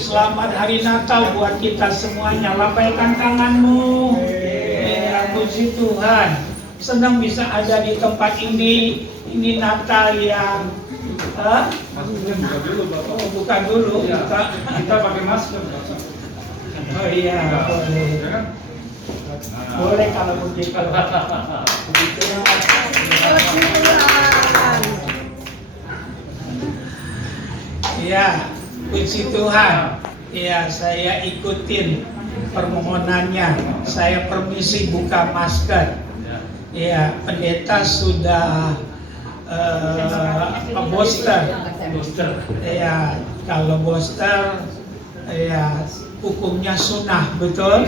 Selamat hari Natal buat kita semuanya. Lambaikan tanganmu. Ya, puji Tuhan. Senang bisa ada di tempat ini. Ini Natal yang buka dulu. Kita pakai masker. Oh iya, boleh. Boleh kalau begitu. Ya, puji Tuhan. Ya, saya ikutin permohonannya. Saya permisi buka masker. Ya, pendeta sudah booster. Ya, kalau booster, ya hukumnya sunnah, betul?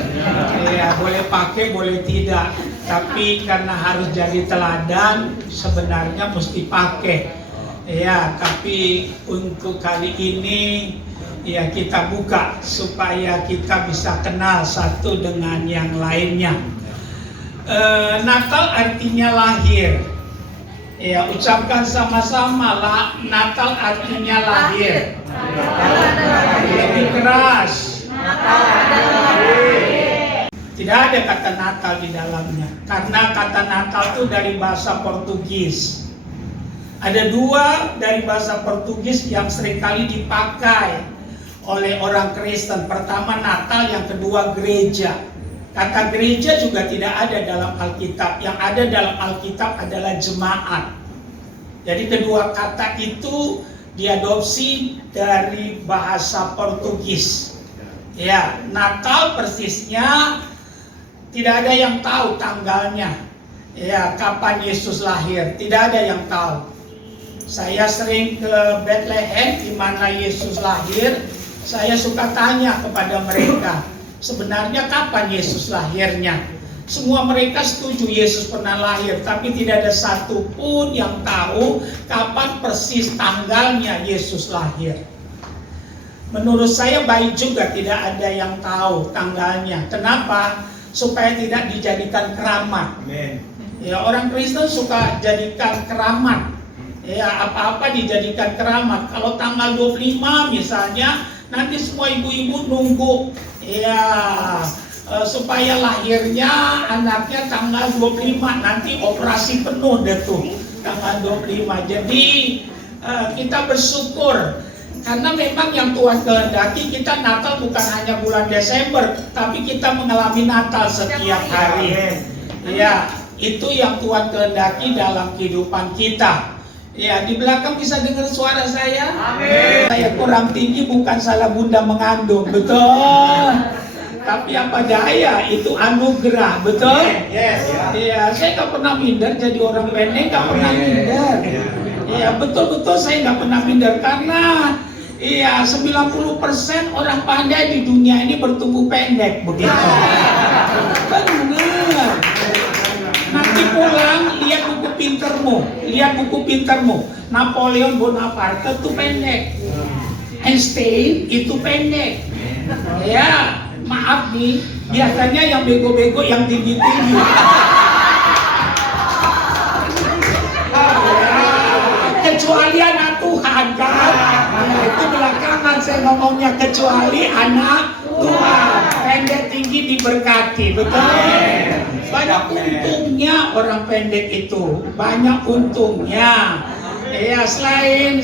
Ya, boleh pakai, boleh tidak. Tapi karena harus jadi teladan, sebenarnya mesti pakai. Ya, tapi untuk kali ini ya kita buka supaya kita bisa kenal satu dengan yang lainnya. Natal artinya lahir. Ya, ucapkan sama-sama lah. Natal artinya lahir. Lebih keras. Tidak ada kata Natal di dalamnya, karena kata Natal itu dari bahasa Portugis. Ada dua dari bahasa Portugis yang seringkali dipakai oleh orang Kristen. Pertama Natal, yang kedua gereja. Kata gereja juga tidak ada dalam Alkitab. Yang ada dalam Alkitab adalah jemaat. Jadi kedua kata itu diadopsi dari bahasa Portugis. Ya, Natal persisnya tidak ada yang tahu tanggalnya. Ya, kapan Yesus lahir, tidak ada yang tahu. Saya sering ke Bethlehem di mana Yesus lahir. Saya suka tanya kepada mereka, sebenarnya kapan Yesus lahirnya? Semua mereka setuju Yesus pernah lahir, tapi tidak ada satupun yang tahu kapan persis tanggalnya Yesus lahir. Menurut saya baik juga tidak ada yang tahu tanggalnya. Kenapa? Supaya tidak dijadikan keramat. Amen. Ya, orang Kristen suka jadikan keramat. Ya, apa-apa dijadikan keramat. Kalau tanggal 25 misalnya, nanti semua ibu-ibu nunggu ya supaya lahirnya anaknya tanggal 25. Nanti operasi penuh deh tuh tanggal 25. Jadi kita bersyukur karena memang yang Tuhan kehendaki kita Natal bukan hanya bulan Desember, tapi kita mengalami Natal setiap hari. Ya, itu yang Tuhan kehendaki dalam kehidupan kita. Ya, di belakang bisa dengar suara saya? Amin. Saya kurang tinggi bukan salah bunda mengandung, betul. Tapi apa daya, itu anugerah, betul? Yes. Ya, saya nggak pernah minder jadi orang pendek, nggak pernah minder. Ya, betul-betul saya nggak pernah minder karena iya, 90% orang pandai di dunia ini bertumbuh pendek, begitu. Benar. Nanti pulang lihat buku pintermu. Napoleon Bonaparte itu pendek. Einstein itu pendek. Ya, maaf nih, biasanya yang bego-bego yang tinggi-tinggi. Kecuali anak Tuhan kan. Nah, itu belakangan saya ngomongnya, kecuali anak Tuhan. Pendek tinggi diberkati, betul? Banyak untungnya orang pendek itu, banyak untungnya. Ya, selain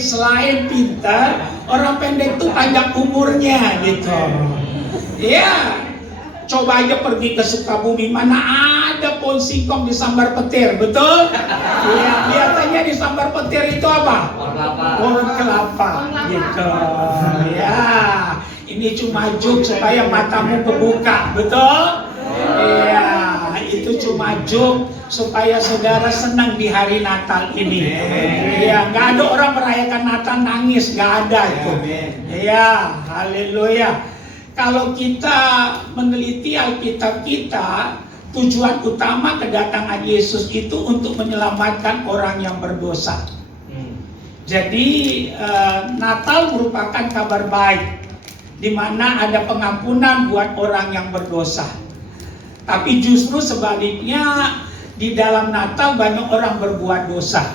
pintar, orang pendek itu panjang umurnya gitu. Ya, coba aja pergi ke Sukabumi, mana ada pohon singkong disambar petir, betul? Ya, biasanya disambar petir itu apa? Pohon kelapa, gitu. Ya, ini cuma juk supaya matamu kebuka, betul? Ya, itu cuma juk supaya saudara senang di hari Natal ini. Ya, nggak ada orang merayakan Natal nangis, nggak ada itu. Ya, haleluya. Kalau kita meneliti Alkitab kita, tujuan utama kedatangan Yesus itu untuk menyelamatkan orang yang berdosa. Jadi Natal merupakan kabar baik, di mana ada pengampunan buat orang yang berdosa. Tapi justru sebaliknya, di dalam Natal banyak orang berbuat dosa.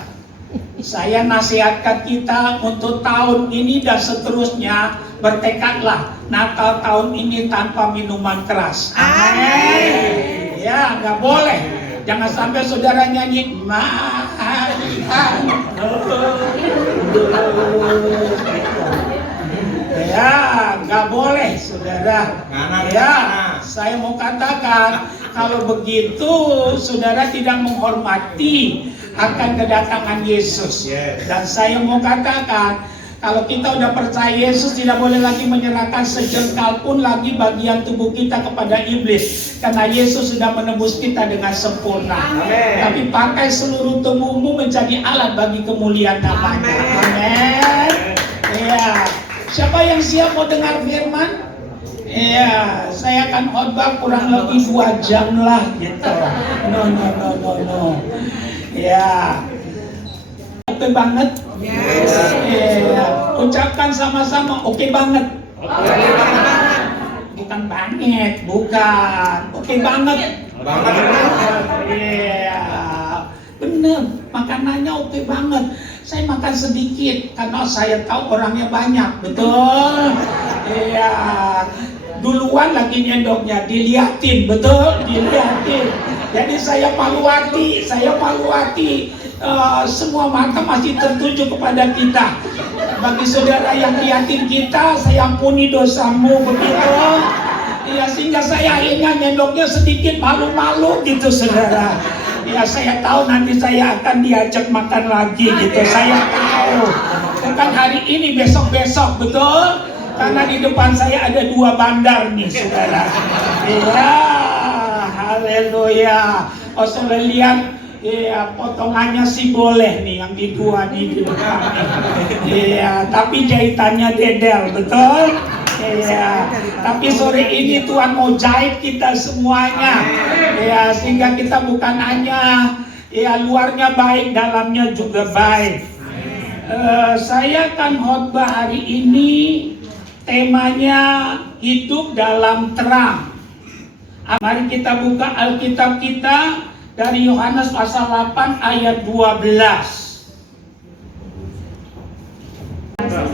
Saya nasihatkan kita untuk tahun ini dan seterusnya bertekadlah Natal tahun ini tanpa minuman keras. Amin. Ya, nggak boleh. Jangan sampai saudara nyanyi ya, nggak boleh saudara. Ya, saya mau katakan kalau begitu saudara tidak menghormati akan kedatangan Yesus. Dan saya mau katakan kalau kita udah percaya Yesus, tidak boleh lagi menyerahkan sejengkal pun lagi bagian tubuh kita kepada iblis, karena Yesus sudah menebus kita dengan sempurna. Amen. Tapi pakai seluruh tubuhmu menjadi alat bagi kemuliaan namanya. Amin. Ya. Siapa yang siap mau dengar firman? Iya, saya akan khotbah kurang lebih 2 jam lah gitu. No. Ya. Oke banget. Yes. Iya. Ucapkan sama-sama oke banget. Bukan banget, bukan. Oke banget. Iya. Bener, makanannya oke banget. Saya makan sedikit karena saya tahu orangnya banyak, betul? Iya. Duluan lagi nyendoknya, diliatin, betul? Diliatin. Jadi saya malu hati. Semua mata masih tertuju kepada kita. Bagi saudara yang liatin kita, saya ampuni dosamu, begitu? Ya, sehingga saya akhirnya nyendoknya sedikit malu-malu gitu saudara. Ya, saya tahu nanti saya akan diajak makan lagi gitu, saya tahu. Bukan hari ini, besok-besok, betul? Karena di depan saya ada 2 bandar nih saudara. Ya, haleluya. Oh, saudara lihat, ya potongannya sih boleh nih yang di 2 nih di depan. Iya, tapi jahitannya dedel, betul? Iya, tapi sore ini Tuhan mau jahit kita semuanya. Ya, sehingga kita bukan hanya ya luarnya baik, dalamnya juga baik. Saya akan khotbah hari ini, temanya hidup dalam terang. Mari kita buka Alkitab kita dari Yohanes pasal 8 ayat 12.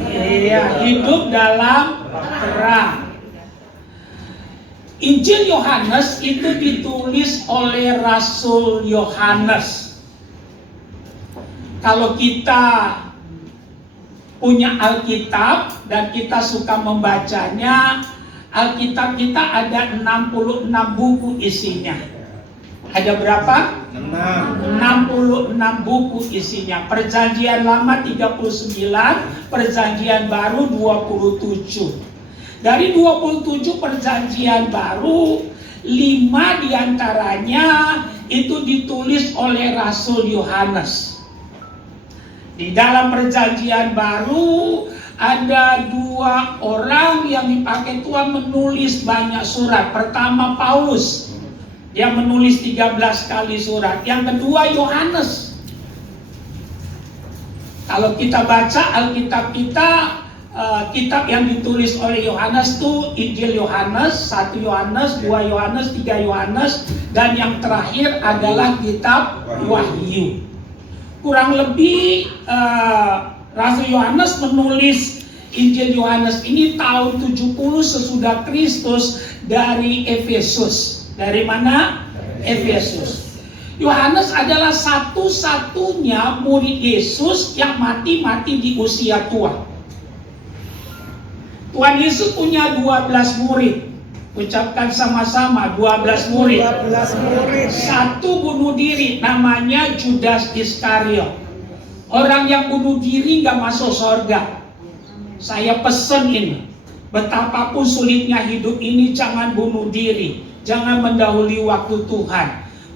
Iya, hidup dalam terang. Injil Yohanes itu ditulis oleh Rasul Yohanes. Kalau kita punya Alkitab dan kita suka membacanya, Alkitab kita ada 66 buku isinya. Ada berapa? 66 buku isinya. Perjanjian lama 39, perjanjian baru 27. Dari 27 perjanjian baru, 5 diantaranya itu ditulis oleh Rasul Yohanes. Di dalam perjanjian baru ada 2 orang yang dipakai Tuhan menulis banyak surat. Pertama Paulus, dia menulis 13 kali surat. Yang kedua Yohanes. Kalau kita baca Alkitab kita, kitab yang ditulis oleh Yohanes itu Injil Yohanes, 1 Yohanes, 2 Yohanes, 3 Yohanes, dan yang terakhir adalah kitab Wahyu. Kurang lebih Rasul Yohanes menulis Injil Yohanes ini tahun 70 sesudah Kristus dari Efesus. Dari mana? Efesus. Yohanes adalah satu-satunya murid Yesus yang mati di usia tua. Tuhan Yesus punya 12 murid. Ucapkan sama-sama 12 murid. 12 murid. Satu bunuh diri, namanya Judas Iskariot. Orang yang bunuh diri gak masuk surga. Saya pesen ini, betapapun sulitnya hidup ini, jangan bunuh diri. Jangan mendahului waktu Tuhan.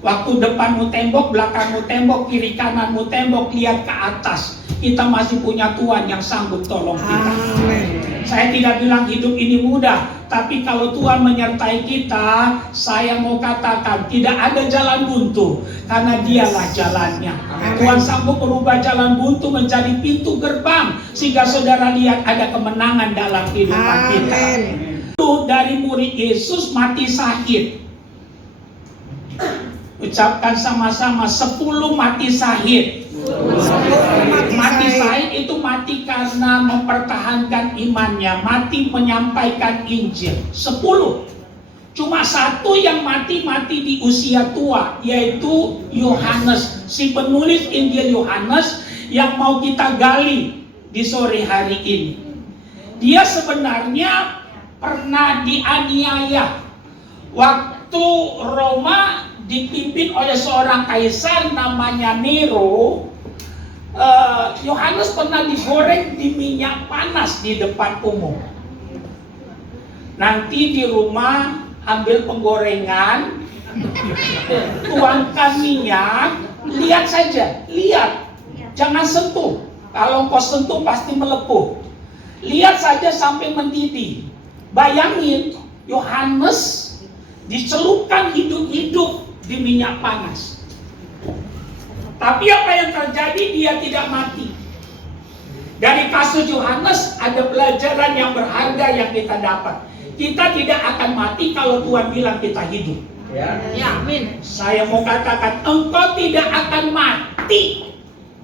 Waktu depanmu tembok, belakangmu tembok, kiri kananmu tembok, lihat ke atas. Kita masih punya Tuhan yang sanggup tolong kita. Amin. Saya tidak bilang hidup ini mudah, tapi kalau Tuhan menyertai kita, saya mau katakan tidak ada jalan buntu, karena Dialah jalannya. Amin. Tuhan sanggup merubah jalan buntu menjadi pintu gerbang, sehingga saudara lihat ada kemenangan dalam kehidupan kita. Dari murid Yesus mati syahid. Ucapkan sama-sama 10 mati syahid. Mati syahid itu mati karena mempertahankan imannya mati menyampaikan Injil. 10. Cuma satu yang mati di usia tua, yaitu Yohanes, si penulis Injil Yohanes yang mau kita gali di sore hari ini. Dia sebenarnya pernah dianiaya waktu Roma dipimpin oleh seorang kaisar namanya Nero. Yohanes pernah digoreng di minyak panas di depan umum. Nanti di rumah ambil penggorengan, tuangkan minyak, lihat saja, jangan sentuh. Kalau kau sentuh pasti melepuh. Lihat saja sampai mendidih. Bayangin, Yohanes dicelupkan hidup-hidup di minyak panas. Tapi apa yang terjadi? Dia tidak mati. Dari kasus Yohanes ada pelajaran yang berharga yang kita dapat. Kita tidak akan mati kalau Tuhan bilang kita hidup. Ya, amin. Saya mau katakan, engkau tidak akan mati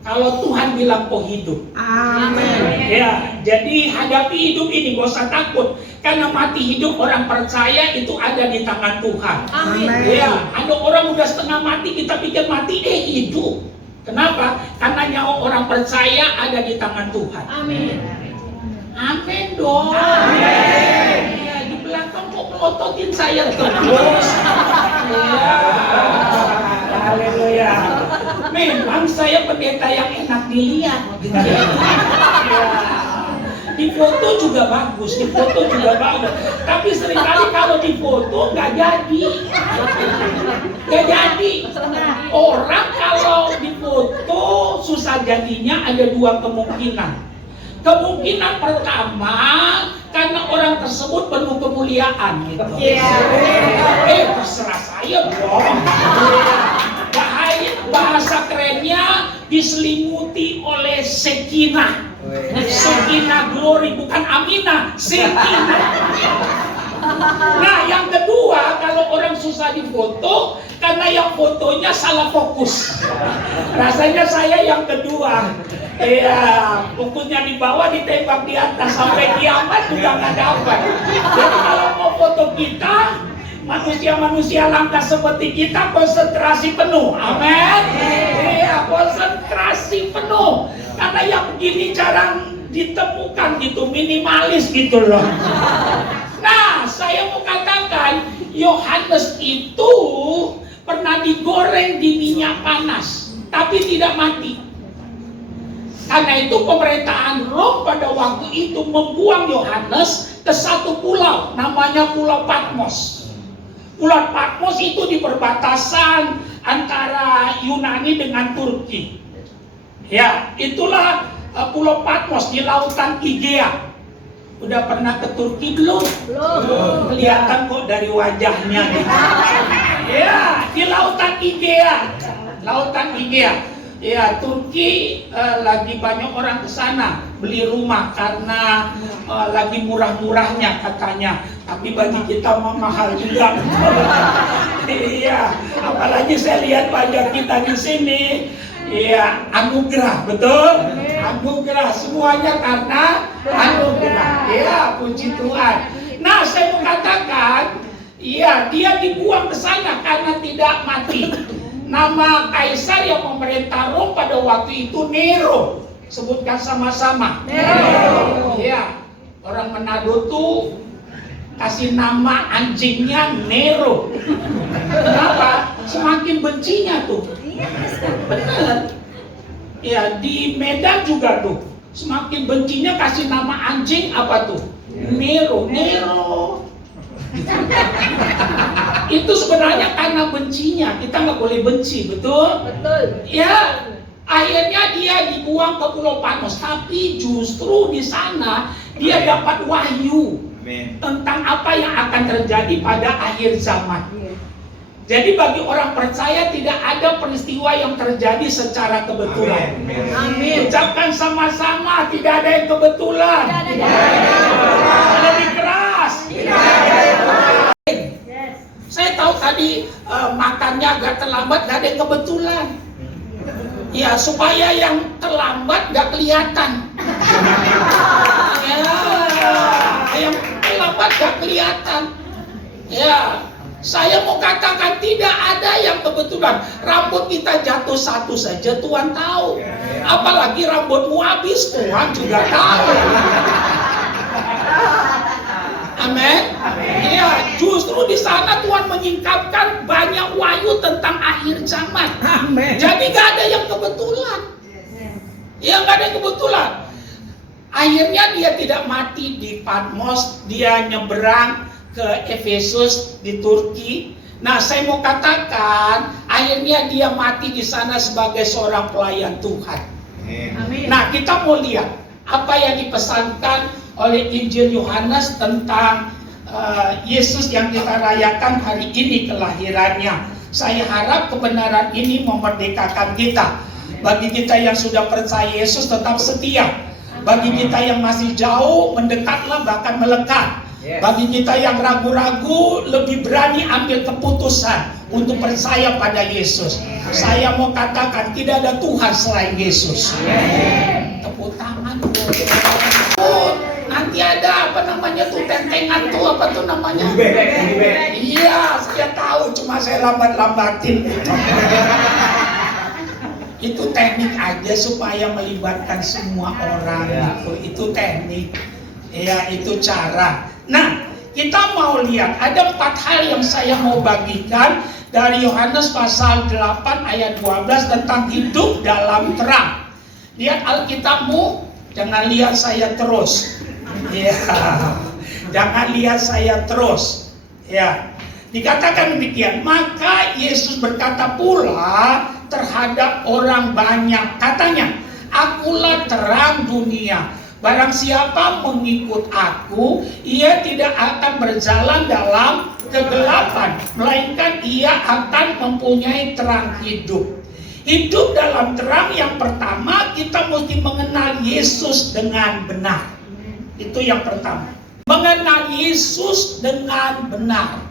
kalau Tuhan bilang kau hidup. Amin. Ya, jadi hadapi hidup ini, gak usah takut. Karena mati hidup orang percaya itu ada di tangan Tuhan. Amin. Ya, ada orang udah setengah mati, kita pikir mati, hidup. Kenapa? Karena nyawa orang percaya ada di tangan Tuhan. Amin. Amin dong. Amin. Ya, di belakang kok melototin saya terus. Ya. Haleluya. Memang saya pendeta yang enak dilihat. Ya. Di foto juga bagus, Tapi seringkali kalau di foto nggak jadi. Orang kalau di foto susah jadinya ada dua kemungkinan. Kemungkinan pertama karena orang tersebut penuh kemuliaan gitu. Terserah saya dong. Bahasa kerennya diselimuti oleh sekinah. Sekinah glory, bukan aminah, sekinah. Nah, yang kedua, kalau orang susah difoto karena yang fotonya salah fokus. Rasanya saya yang kedua. Fokusnya di bawah, ditembak di atas, sampai kiamat juga nggak dapat. Jadi kalau mau foto kita, manusia-manusia langka seperti kita, konsentrasi penuh. Amin. Konsentrasi penuh. Karena yang begini jarang ditemukan gitu, minimalis gitu loh. Nah, saya mau katakan, Yohanes itu pernah digoreng di minyak panas, tapi tidak mati. Karena itu pemerintahan Rom pada waktu itu membuang Yohanes ke satu pulau, namanya Pulau Patmos. Pulau Patmos itu di perbatasan antara Yunani dengan Turki. Ya, itulah Pulau Patmos di lautan Egea. Udah pernah ke Turki belum? Belum. Kelihatan kok dari wajahnya gitu. Ya, di lautan Egea. Ya, Turki lagi banyak orang ke sana beli rumah karena lagi murah-murahnya katanya. Tapi bagi kita mahal juga. Iya, apalagi saya lihat wajah kita di sini. Iya, anugerah, betul? Anugerah, semuanya karena anugerah. Iya, puji Tuhan. Nah, saya mau katakan, iya, dia dibuang ke sana karena tidak mati. Nama kaisar yang memerintah Rom pada waktu itu Nero. Sebutkan sama-sama. Nero. Iya, orang Manado tuh kasih nama anjingnya Nero. Kenapa? Semakin bencinya tuh. Bener. Ya, di Medan juga tuh. Semakin bencinya kasih nama anjing apa tuh? Nero. Itu sebenarnya karena bencinya. Kita nggak boleh benci, betul? Betul. Ya, akhirnya dia dibuang ke Pulau Patmos. Tapi justru di sana dia dapat wahyu tentang apa yang akan terjadi pada akhir zaman. Jadi bagi orang percaya tidak ada peristiwa yang terjadi secara kebetulan. Amin. Ucapkan sama-sama, tidak ada yang kebetulan. Lebih keras. Saya tahu tadi makannya agak terlambat, gak ada yang kebetulan. Ya, supaya yang terlambat gak kelihatan. Ya, kebetulan gak kelihatan. Ya, saya mau katakan tidak ada yang kebetulan. Rambut kita jatuh satu saja Tuhan tahu. Apalagi rambutmu habis, Tuhan juga tahu. Amin. Iya, justru di sana Tuhan menyingkapkan banyak wahyu tentang akhir zaman. Amin. Jadi gak ada yang kebetulan. Ya, gak ada yang kebetulan. Akhirnya dia tidak mati di Patmos, dia nyeberang ke Efesus di Turki. Nah, saya mau katakan, akhirnya dia mati di sana sebagai seorang pelayan Tuhan. Amin. Nah, kita mau lihat apa yang dipesankan oleh Injil Yohanes tentang Yesus yang kita rayakan hari ini kelahirannya. Saya harap kebenaran ini memerdekakan kita. Bagi kita yang sudah percaya Yesus tetap setia. Bagi kita yang masih jauh, mendekatlah bahkan melekat. Bagi kita yang ragu-ragu, lebih berani ambil keputusan untuk percaya pada Yesus. Saya mau katakan tidak ada Tuhan selain Yesus. Tepuk tangan. Nanti ada apa namanya tuh, tentengan tuh, apa tuh namanya? Iya, saya tahu, cuma saya lambat-lambatin. Itu teknik aja supaya melibatkan semua orang. Itu teknik. Ya, itu cara. Nah, kita mau lihat ada 4 hal yang saya mau bagikan dari Yohanes pasal 8 ayat 12 tentang hidup dalam terang. Lihat Alkitabmu, jangan lihat saya terus. Ya, jangan lihat saya terus. Ya, dikatakan demikian. Maka Yesus berkata pula terhadap orang banyak, katanya, akulah terang dunia. Barang siapa mengikut aku, ia tidak akan berjalan dalam kegelapan, melainkan ia akan mempunyai terang hidup. Hidup dalam terang yang pertama, kita mesti mengenal Yesus dengan benar. Itu yang pertama. Mengenal Yesus dengan benar.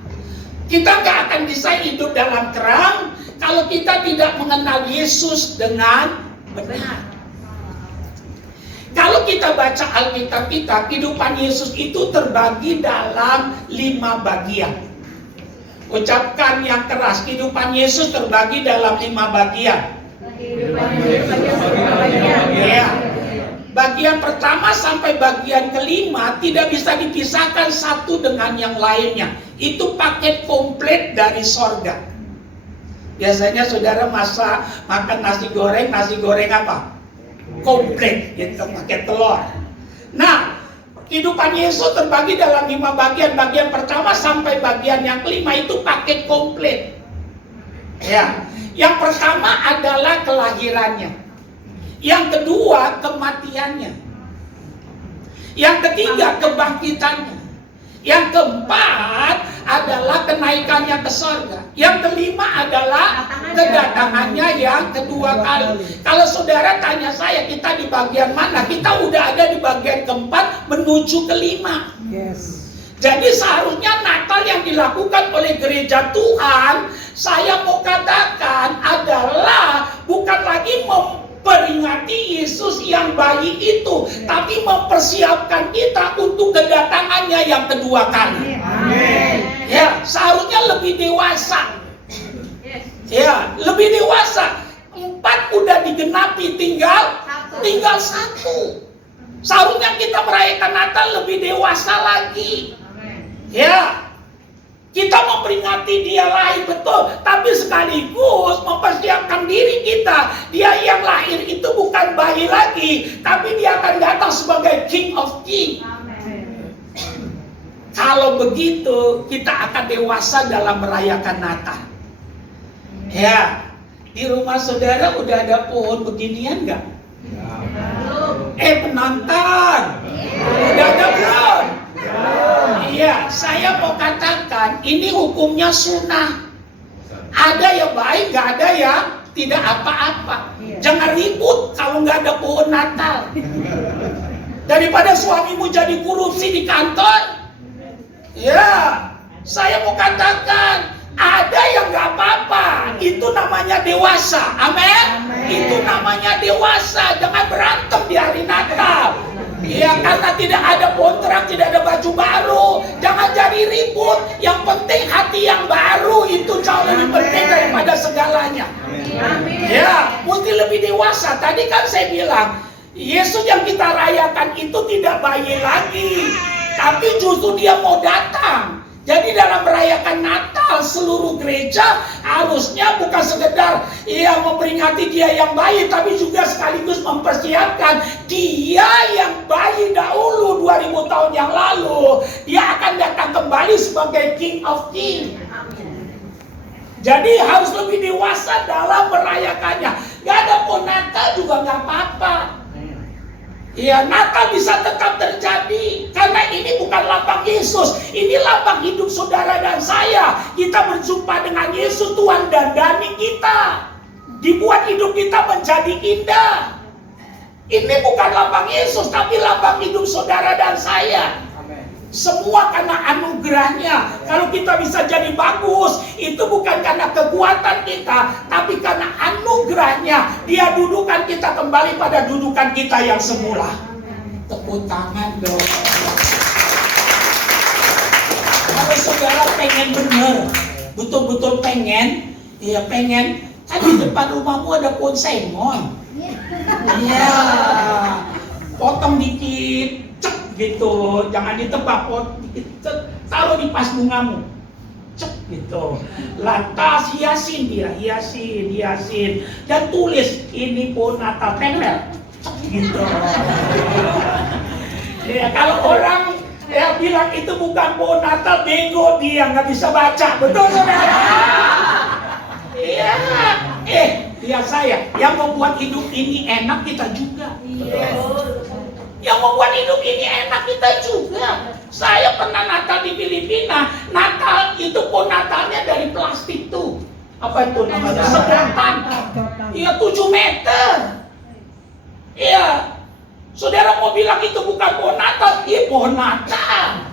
Kita gak akan bisa hidup dalam terang kalau kita tidak mengenal Yesus dengan benar. Kalau kita baca Alkitab kita, kehidupan Yesus itu terbagi dalam 5 bagian. Ucapkan yang keras, kehidupan Yesus terbagi dalam 5 bagian. Ya. Bagian pertama sampai bagian kelima tidak bisa dipisahkan satu dengan yang lainnya. Itu paket komplit dari sorga. Biasanya saudara makan nasi goreng apa? Komplit, gitu, pakai telur. Nah, kehidupan Yesus terbagi dalam 5 bagian. Bagian pertama sampai bagian yang kelima itu paket komplit. Ya, yang pertama adalah kelahirannya. Yang kedua kematiannya. Yang ketiga kebangkitannya. Yang keempat adalah kenaikannya ke sorga. Yang kelima adalah kedatangannya yang kedua kali. Kalau saudara tanya saya, kita di bagian mana? Kita udah ada di bagian keempat menuju kelima. Yes. Jadi seharusnya Natal yang dilakukan oleh gereja Tuhan, saya mau katakan adalah bukan lagi memperingati Yesus yang bayi itu, tapi mempersiapkan kita untuk kedatangannya yang kedua kali. Amin. Ya, seharusnya lebih dewasa. Ya, lebih dewasa. 4 udah digenapi, tinggal 1. Seharusnya kita merayakan Natal lebih dewasa lagi. Ya, kita memperingati dia lahir betul, tapi sekaligus mempersiapkan diri kita. Dia yang lahir itu bukan bayi lagi, tapi dia akan datang sebagai King of King. Kalau begitu, kita akan dewasa dalam merayakan Natal. Ya, di rumah saudara udah ada pohon beginian nggak? Penonton, udah ada belum? Iya, saya mau katakan ini hukumnya sunnah. Ada yang baik, nggak ada yang tidak apa-apa. Jangan ribut kalau nggak ada pohon Natal. Daripada suamimu jadi korupsi di kantor. Ya, saya mau katakan ada yang nggak apa-apa. Itu namanya dewasa. Amin. Itu namanya dewasa. Jangan berantem di hari Natal. Ya, karena tidak ada kontrak, tidak ada baju baru. Jangan jadi ribut. Yang penting hati yang baru itu jauh lebih penting daripada segalanya. Amin. Ya, mesti lebih dewasa. Tadi kan saya bilang, Yesus yang kita rayakan itu tidak bayi lagi, tapi justru dia mau datang. Jadi dalam merayakan Natal, seluruh gereja harusnya bukan sekedar memperingati dia yang bayi, tapi juga sekaligus mempersiapkan dia yang bayi dahulu 2000 tahun yang lalu. Dia akan datang kembali sebagai King of King. Jadi harus lebih dewasa dalam merayakannya. Gak ada pun Natal juga gak apa-apa. Ya, Natal bisa tetap terjadi karena ini bukan lambang Yesus, ini lambang hidup saudara dan saya. Kita berjumpa dengan Yesus, Tuhan dandani kita, dibuat hidup kita menjadi indah. Ini bukan lambang Yesus, tapi lambang hidup saudara dan saya. Semua karena anugerahnya. Kalau kita bisa jadi bagus, itu bukan karena kekuatan kita, tapi karena anugerahnya. Dia dudukan kita kembali pada dudukan kita yang semula. Tepuk tangan dong. Kalau saudara pengen bener, betul-betul pengen, pengen. Kan di depan rumahmu ada pohon sengon. Iya, potong dikit, cek gitu, jangan ditebak, taruh di pas bungamu, cek gitu. Lantas hiasin dia, hiasin, dan tulis ini pohon Natal, tempel, cek gitu. Ya, kalau orang bilang itu bukan pohon Natal, bego dia, nggak bisa baca, betul saudara? Iya, lihat saya, yang membuat hidup ini enak kita juga. Yang membuat hidup ini enak kita juga. Saya pernah Natal di Filipina. Natal itu pohon Natalnya dari plastik tuh. Apa itu namanya? Sedotan. Iya, 7 meter. Iya. Saudara mau bilang itu bukan pohon Natal? Iya, pohon Natal.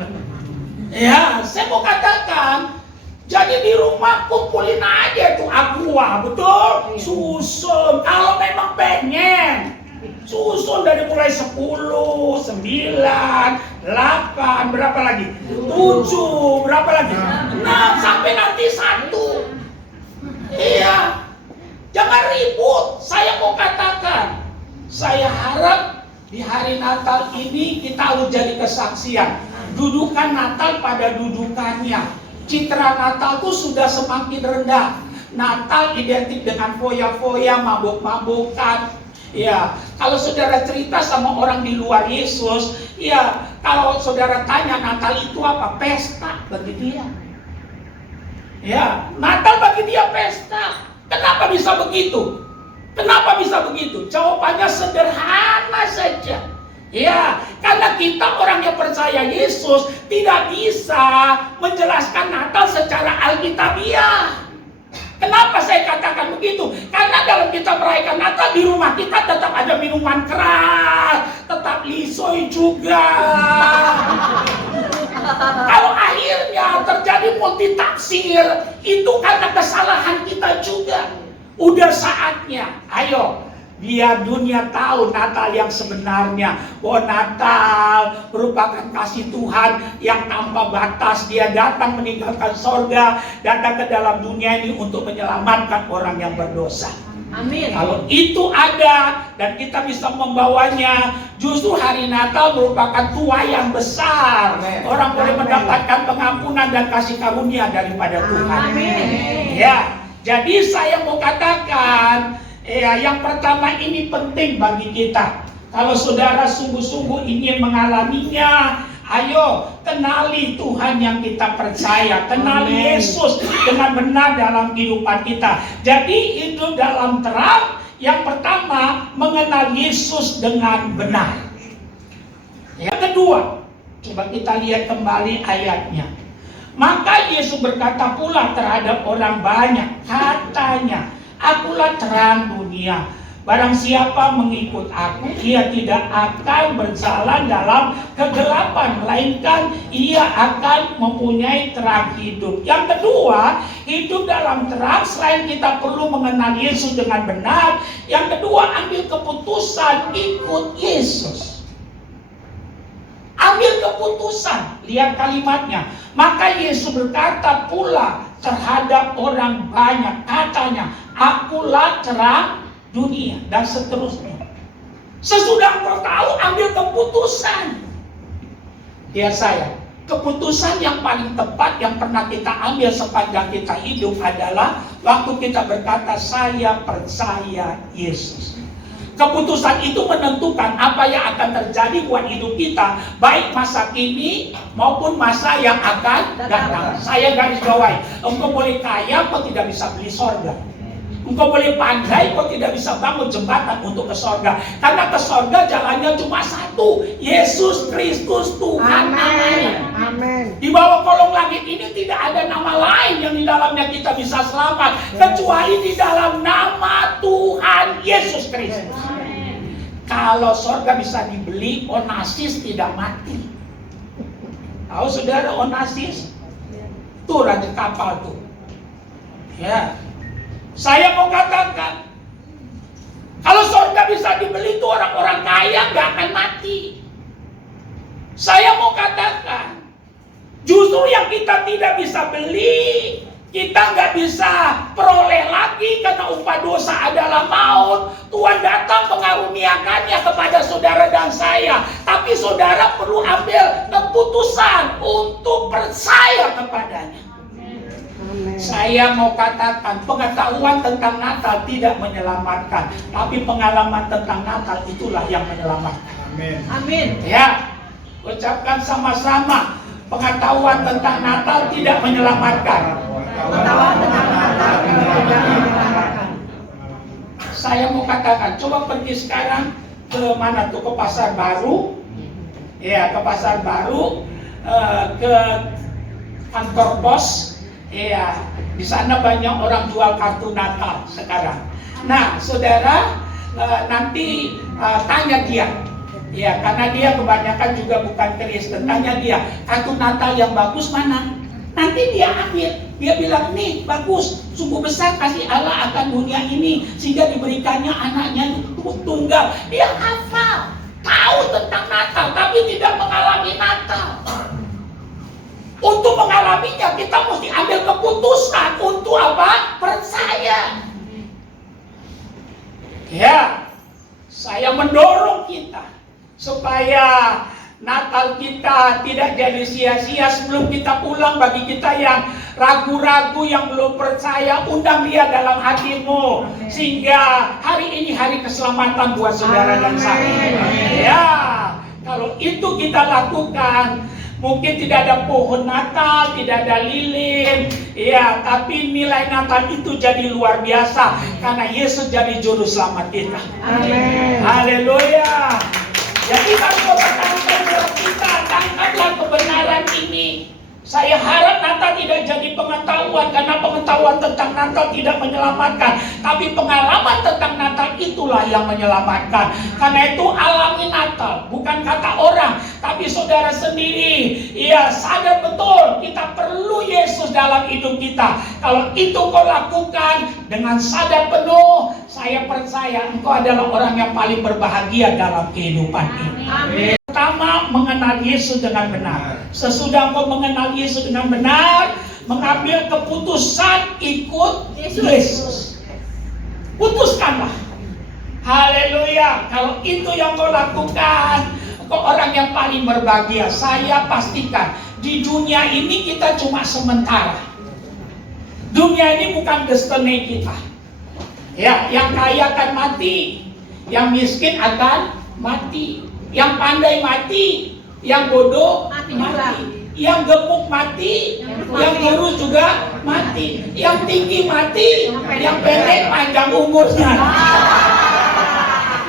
Ya, saya mau katakan, jadi di rumah kumpulin aja tuh aqua, betul? Susun, kalau memang pengen. Susun dari mulai 10, 9, 8, berapa lagi? 7, berapa lagi? 6, sampai nanti 1. Iya. Jangan ribut. Saya mau katakan, saya harap di hari Natal ini kita harus jadi kesaksian. Dudukan Natal pada dudukannya. Citra Natal itu sudah semakin rendah. Natal identik dengan foya-foya, mabuk-mabukan. Ya, kalau saudara cerita sama orang di luar Yesus, ya, kalau saudara tanya Natal itu apa? Pesta bagi dia. Ya, Natal bagi dia pesta. Kenapa bisa begitu? Kenapa bisa begitu? Jawabannya sederhana saja. Ya, karena kita orang yang percaya Yesus tidak bisa menjelaskan Natal secara alkitabiah. Kenapa saya katakan begitu? Karena dalam kita merayakan Natal di rumah kita tetap ada minuman keras, tetap lisoy juga. Kalau akhirnya terjadi multitafsir, itu karena kesalahan kita juga. Udah saatnya, ayo. Biar dunia tahu Natal yang sebenarnya. Bahwa Natal merupakan kasih Tuhan yang tanpa batas. Dia datang meninggalkan sorga, datang ke dalam dunia ini untuk menyelamatkan orang yang berdosa. Amin. Kalau itu ada dan kita bisa membawanya, justru hari Natal merupakan tuai yang besar. Orang boleh mendapatkan pengampunan dan kasih karunia daripada Tuhan. Amin. Ya, jadi saya mau katakan, yang pertama ini penting bagi kita. Kalau saudara sungguh-sungguh ingin mengalaminya, ayo kenali Tuhan yang kita percaya, kenali Yesus dengan benar dalam kehidupan kita. Jadi hidup dalam terang, yang pertama mengenal Yesus dengan benar. Yang kedua, coba kita lihat kembali ayatnya. Maka Yesus berkata pula terhadap orang banyak, katanya, akulah terang dunia. Barang siapa mengikut aku, ia tidak akan berjalan dalam kegelapan, melainkan ia akan mempunyai terang hidup. Yang kedua, hidup dalam terang, selain kita perlu mengenal Yesus dengan benar, yang kedua, ambil keputusan ikut Yesus. keputusan. Lihat kalimatnya. Maka Yesus berkata pula terhadap orang banyak, katanya, akulah terang dunia, dan seterusnya. Sesudah engkau tahu, ambil keputusan. Ya saya, keputusan yang paling tepat yang pernah kita ambil sepanjang kita hidup adalah waktu kita berkata, saya percaya Yesus. Keputusan itu menentukan apa yang akan terjadi buat hidup kita, baik masa kini maupun masa yang akan datang. Saya garis bawahi, engkau boleh kaya, kau tidak bisa beli sorga. Engkau boleh pandai, kau tidak bisa bangun jembatan untuk ke sorga. Karena ke sorga jalannya cuma satu, Yesus Kristus Tuhan. Amin. Di bawah kolong langit ini tidak ada nama lain yang di dalamnya kita bisa selamat, kecuali di dalam nama Tuhan Yesus Kristus. Kalau sorga bisa dibeli, Onassis tidak mati. Tahu saudara Onassis? Tuh raja kapal tuh. Ya. Saya mau katakan, kalau sorga bisa dibeli, itu orang-orang kaya gak akan mati. Saya mau katakan, justru yang kita tidak bisa beli, kita gak bisa peroleh lagi karena upah dosa adalah maut. Tuhan datang mengaruniakannya kepada saudara dan saya. Tapi saudara perlu ambil keputusan untuk percaya kepadanya. Saya mau katakan, pengetahuan tentang Natal tidak menyelamatkan, tapi pengalaman tentang Natal itulah yang menyelamatkan. Amin. Ya, ucapkan sama-sama, pengetahuan tentang Natal tidak menyelamatkan. Pengetahuan tentang Natal tidak menyelamatkan. Saya mau katakan, coba pergi sekarang ke mana tuh, ke Pasar Baru, ya, ke Pasar Baru, ke kantor pos. Iya, di sana banyak orang jual kartu Natal sekarang. Nah, saudara, nanti tanya dia, ya, karena dia kebanyakan juga bukan Kristen. Tanya dia, kartu Natal yang bagus mana? Nanti dia ambil, dia bilang, nih bagus, sungguh besar kasih Allah akan dunia ini, sehingga diberikannya anaknya tunggal. Dia hafal, tahu tentang Natal, tapi tidak mengalami Natal. Untuk mengalaminya kita mesti ambil keputusan untuk apa? Percaya. Ya, saya mendorong kita supaya Natal kita tidak jadi sia-sia. Sebelum kita pulang, bagi kita yang ragu-ragu, yang belum percaya, undang dia dalam hatimu, sehingga hari ini hari keselamatan buat saudara dan saya. Ya, kalau itu kita lakukan, mungkin tidak ada pohon Natal, tidak ada lilin, ya, tapi nilai Natal itu jadi luar biasa karena Yesus jadi juru selamat kita. Amin. Haleluya. Jadi kalau tangkaplah kita, tangkaplah kebenaran ini. Saya harap Natal tidak jadi pengetahuan, karena pengetahuan tentang Natal tidak menyelamatkan, tapi pengalaman tentang Natal itulah yang menyelamatkan. Karena itu alami Natal, bukan kata orang, tapi saudara sendiri. Iya, sadar betul kita perlu Yesus dalam hidup kita. Kalau itu kau lakukan dengan sadar penuh, saya percaya engkau adalah orang yang paling berbahagia dalam kehidupan ini. Amin. Pertama, mengenal Yesus dengan benar. Sesudah engkau mengenal Yesus dengan benar, mengambil keputusan ikut Yesus. Putuskanlah. Haleluya. Kalau itu yang kau lakukan, kau orang yang paling berbahagia. Saya pastikan di dunia ini kita cuma sementara. Dunia ini bukan destiny kita. Ya, yang kaya akan mati, yang miskin akan mati. Yang pandai mati, yang bodoh mati, yang gemuk mati, yang kurus juga mati, yang tinggi mati, yang pendek panjang umurnya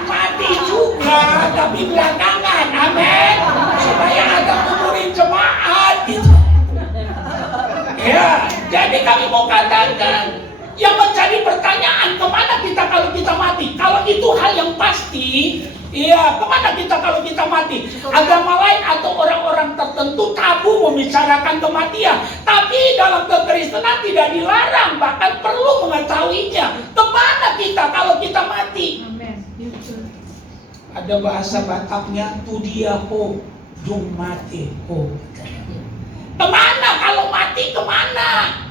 mati juga, tapi belakangan, amin, supaya ada kuburin jemaat gitu. Ya, jadi kami mau katakan, yang menjadi pertanyaan, kemana kita kalau kita mati? Kalau itu hal yang pasti, iya, kemana kita kalau kita mati? Agama lain atau orang-orang tertentu tabu membicarakan kematian. Tapi dalam kekristenan tidak dilarang, bahkan perlu mengetahuinya. Kemana kita kalau kita mati? Ada bahasa Bataknya, tu dia po. dung mati. Oh, kemana kalau mati kemana?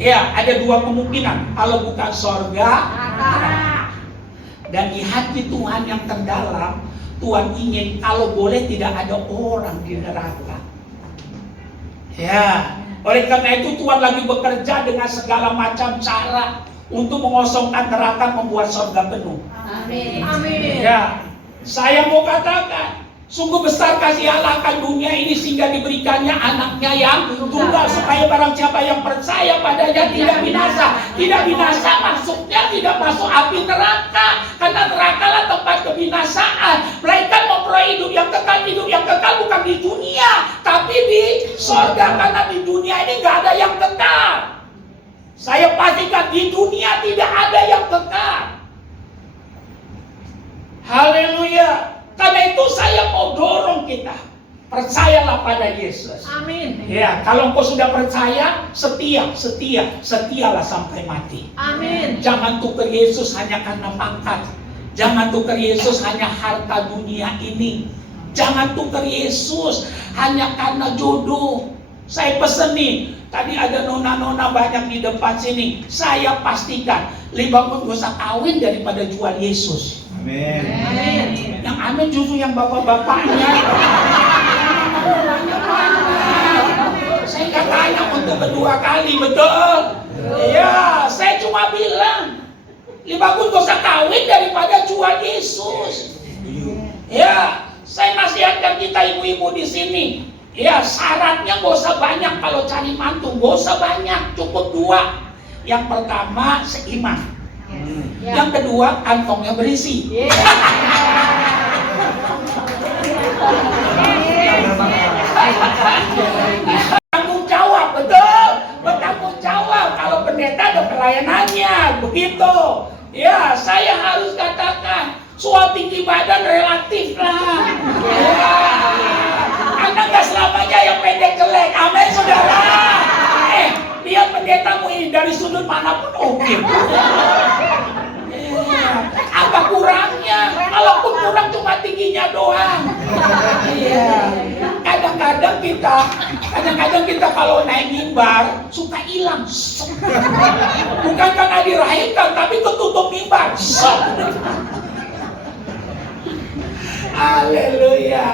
Ya, ada dua kemungkinan. Kalau bukan sorga, dan di hati Tuhan yang terdalam, Tuhan ingin kalau boleh tidak ada orang di neraka. Ya, oleh karena itu Tuhan lagi bekerja dengan segala macam cara untuk mengosongkan neraka, membuat sorga penuh. Amin. Amin. Ya, saya mau katakan, sungguh besar kasih Allah akan dunia ini sehingga diberikannya anaknya yang tunggal, supaya barang siapa yang percaya padanya tidak binasa. Tidak binasa maksudnya tidak masuk api neraka, karena neraka lah tempat kebinasaan. Melainkan memperoleh hidup yang kekal. Hidup yang kekal bukan di dunia, tapi di sorga, karena di dunia ini nggak ada yang kekal. Saya pastikan di dunia tidak ada yang kekal. Haleluya. Karena itu saya mau dorong kita, percayalah pada Yesus. Amin. Ya, kalau engkau sudah percaya, setialah sampai mati. Amin. Jangan tukar Yesus hanya karena pangkat. Jangan tukar Yesus hanya harta dunia ini. Jangan tukar Yesus hanya karena jodoh. Saya pesen nih, tadi ada nona-nona banyak di depan sini. Saya pastikan, lebih bagus gak usah kawin daripada jual Yesus. Amin. Amin. Yang amin justru yang bapak-bapaknya. Saya nggak tanya untuk kedua kali, betul? Ya, saya cuma bilang, lebih bagus gak usah kawin daripada jual Yesus. Ya, saya nasihatkan kita ibu-ibu di sini. Ya, syaratnya gak usah banyak kalau cari mantu, gak usah banyak, cukup dua. Yang pertama seiman. Yang kedua kantongnya berisi. Bertanggung jawab, betul? Bertanggung jawab. Kalau pendeta ada pelayanannya, begitu. Ya, saya harus katakan, soal tinggi badan relatif lah. Ya, karena nggak selamanya yang pendek jelek. Amin, saudara. Lihat pendetamu ini dari sudut manapun oke. Apa kurangnya? Kalaupun kurang cuma tingginya doang. Iya. Kadang-kadang kita kalau naik mimbar suka hilang. Bukan karena dirahimkan, tapi ketutup mimbar. Haleluya.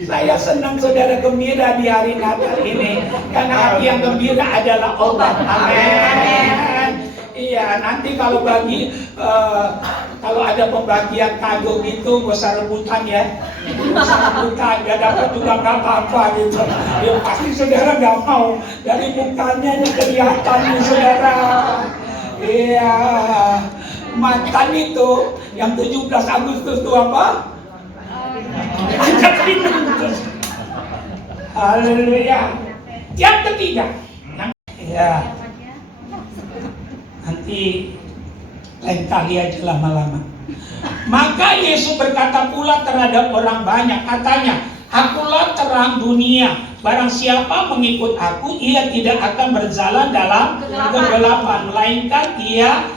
Saya senang saudara gembira di hari Natal ini, karena hati yang gembira adalah obat. Amin. Iya, nanti kalau kalau ada pembagian kado gitu, gak usah rebutan ya. Gak usah rebutan, gak dapat juga gak apa-apa gitu. Ya pasti saudara gak mau, dari mukanya ini kelihatan nih saudara. Iya, mantan itu yang 17 Agustus itu apa? Haleluya. Yang ketiga, ya, nanti lain kali aja lama-lama. Maka Yesus berkata pula terhadap orang banyak, katanya, akulah terang dunia. Barang siapa mengikut aku, ia tidak akan berjalan dalam kegelapan, melainkan ia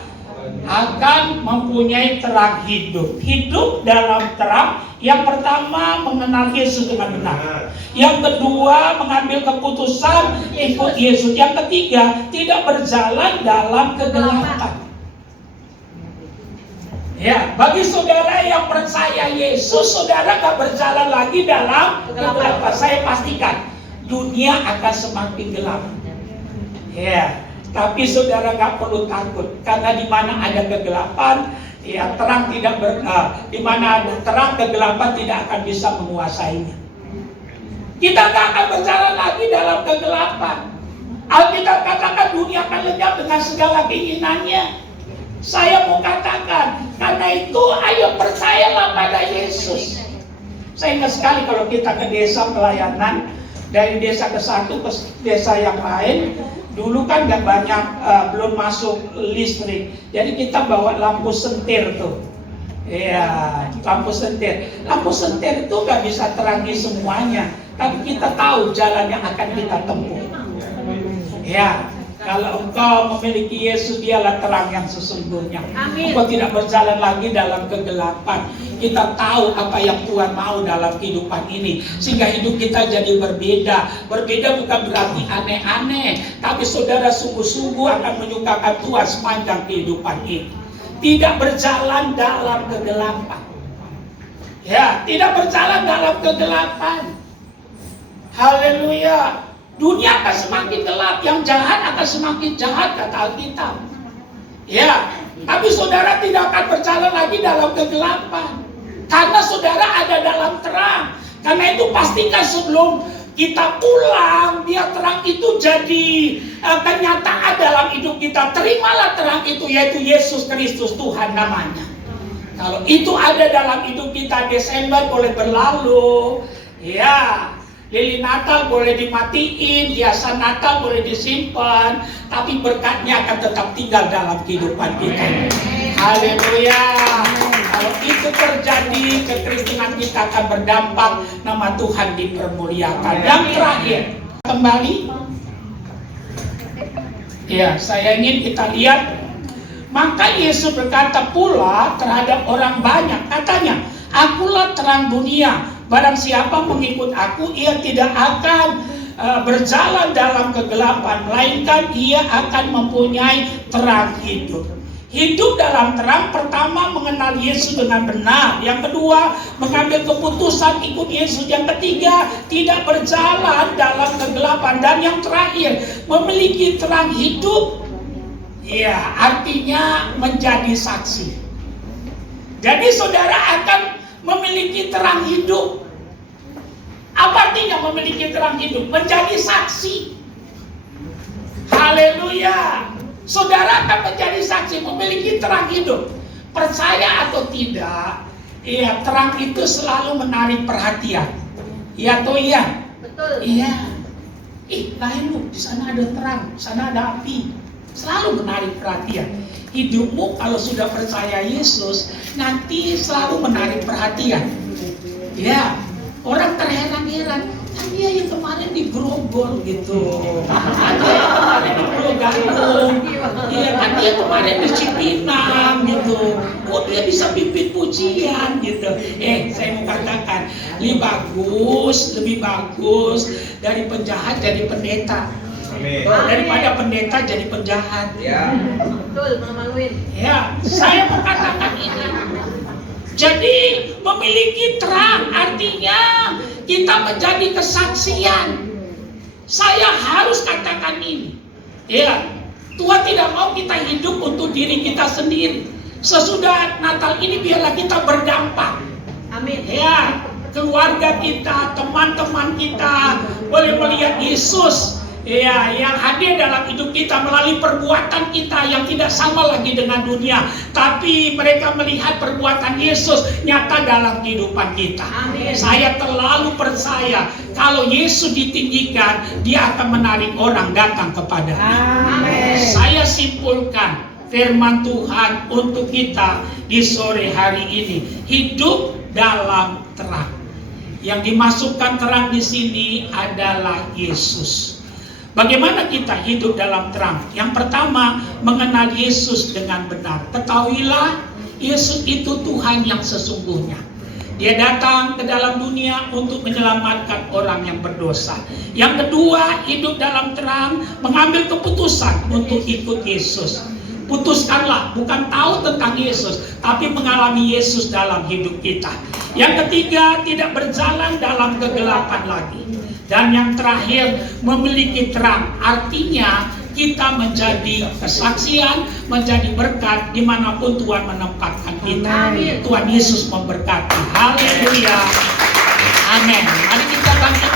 akan mempunyai terang hidup. Hidup dalam terang. Yang pertama, mengenal Yesus dengan benar. Yang kedua, mengambil keputusan ikut Yesus. Yang ketiga, tidak berjalan dalam kegelapan. Ya, bagi saudara yang percaya Yesus, saudara gak berjalan lagi dalam kegelapan. Saya pastikan, dunia akan semakin gelap. Ya, tapi saudara gak perlu takut, karena di mana ada kegelapan, ya terang tidak di mana ada terang, kegelapan tidak akan bisa menguasainya. Kita gak akan berjalan lagi dalam kegelapan. Alkitab katakan dunia akan lenyap dengan segala keinginannya. Saya mau katakan, karena itu ayo percayalah pada Yesus. Saya ingat sekali kalau kita ke desa pelayanan, dari desa ke satu ke desa yang lain, dulu kan gak banyak, belum masuk listrik. Jadi kita bawa lampu sentir tuh. Iya, lampu sentir. Lampu sentir itu gak bisa terangi semuanya, tapi kita tahu jalan yang akan kita tempuh. Ya, Kalau engkau memiliki Yesus, dialah terang yang sesungguhnya. Amin. Engkau tidak berjalan lagi dalam kegelapan. Kita tahu apa yang Tuhan mau dalam kehidupan ini, sehingga hidup kita jadi berbeda. Berbeda bukan berarti aneh-aneh, tapi saudara sungguh-sungguh akan menyukakan Tuhan sepanjang kehidupan ini. Tidak berjalan dalam kegelapan. Ya, tidak berjalan dalam kegelapan. Haleluya. Dunia akan semakin gelap, yang jahat akan semakin jahat, kata Alkitab. Ya, tapi saudara tidak akan berjalan lagi dalam kegelapan, karena saudara ada dalam terang. Karena itu pastikan sebelum kita pulang, biar terang itu jadi kenyataan dalam hidup kita. Terimalah terang itu, yaitu Yesus Kristus Tuhan namanya. Kalau itu ada dalam hidup kita, Desember boleh berlalu, ya. Lilin Natal boleh dimatiin, hiasan Natal boleh disimpan, tapi berkatnya akan tetap tinggal dalam kehidupan kita. Haleluya. Kalau itu terjadi, kekristenan kita akan berdampak, nama Tuhan dipermuliakan. Yang terakhir, kembali. Ya, saya ingin kita lihat. Maka Yesus berkata pula terhadap orang banyak, katanya, akulah terang dunia. Barang siapa mengikut aku, ia tidak akan berjalan dalam kegelapan, melainkan ia akan mempunyai terang hidup. Hidup dalam terang, pertama mengenal Yesus dengan benar. Yang kedua, mengambil keputusan ikut Yesus. Yang ketiga, tidak berjalan dalam kegelapan. Dan yang terakhir, memiliki terang hidup. Ya, artinya menjadi saksi. Jadi saudara akan memiliki terang hidup. Apa artinya memiliki terang hidup? Menjadi saksi. Haleluya. Saudara akan menjadi saksi, memiliki terang hidup. Percaya atau tidak, ya, terang itu selalu menarik perhatian. Iya atau iya? Betul. Iya. Lain lu, di sana ada terang, di sana ada api. Selalu menarik perhatian. Hidupmu kalau sudah percaya Yesus, nanti selalu menarik perhatian. Ya, orang terheran-heran, kan dia yang kemarin di Grogol gitu, kan dia yang kemarin di Pulau Gadung, iya kan dia kemarin di Cipinang gitu, kok dia bisa pimpin pujian gitu. Saya mau katakan, lebih bagus dari penjahat jadi pendeta. Daripada pendeta jadi penjahat. Ya. Betul, memaluin. Ya, saya mau katakan ini. Jadi memiliki terang artinya kita menjadi kesaksian. Saya harus katakan ini. Ya, Tuhan tidak mau kita hidup untuk diri kita sendiri. Sesudah Natal ini biarlah kita berdampak. Amin. Ya, keluarga kita, teman-teman kita boleh melihat Yesus. Ya, yang hadir dalam hidup kita melalui perbuatan kita yang tidak sama lagi dengan dunia, tapi mereka melihat perbuatan Yesus nyata dalam kehidupan kita. Amin. Saya terlalu percaya kalau Yesus ditinggikan, dia akan menarik orang datang kepadanya. Amin. Saya simpulkan firman Tuhan untuk kita di sore hari ini, hidup dalam terang. Yang dimasukkan terang di sini adalah Yesus. Bagaimana kita hidup dalam terang? Yang pertama, mengenal Yesus dengan benar. Ketahuilah, Yesus itu Tuhan yang sesungguhnya. Dia datang ke dalam dunia untuk menyelamatkan orang yang berdosa. Yang kedua, hidup dalam terang, mengambil keputusan untuk ikut Yesus. Putuskanlah, bukan tahu tentang Yesus, tapi mengalami Yesus dalam hidup kita. Yang ketiga, tidak berjalan dalam kegelapan lagi. Dan yang terakhir, memiliki terang. Artinya kita menjadi kesaksian, menjadi berkat dimanapun Tuhan menempatkan kita. Amin. Tuhan Yesus memberkati. Haleluya. Amin. Mari kita bangkit.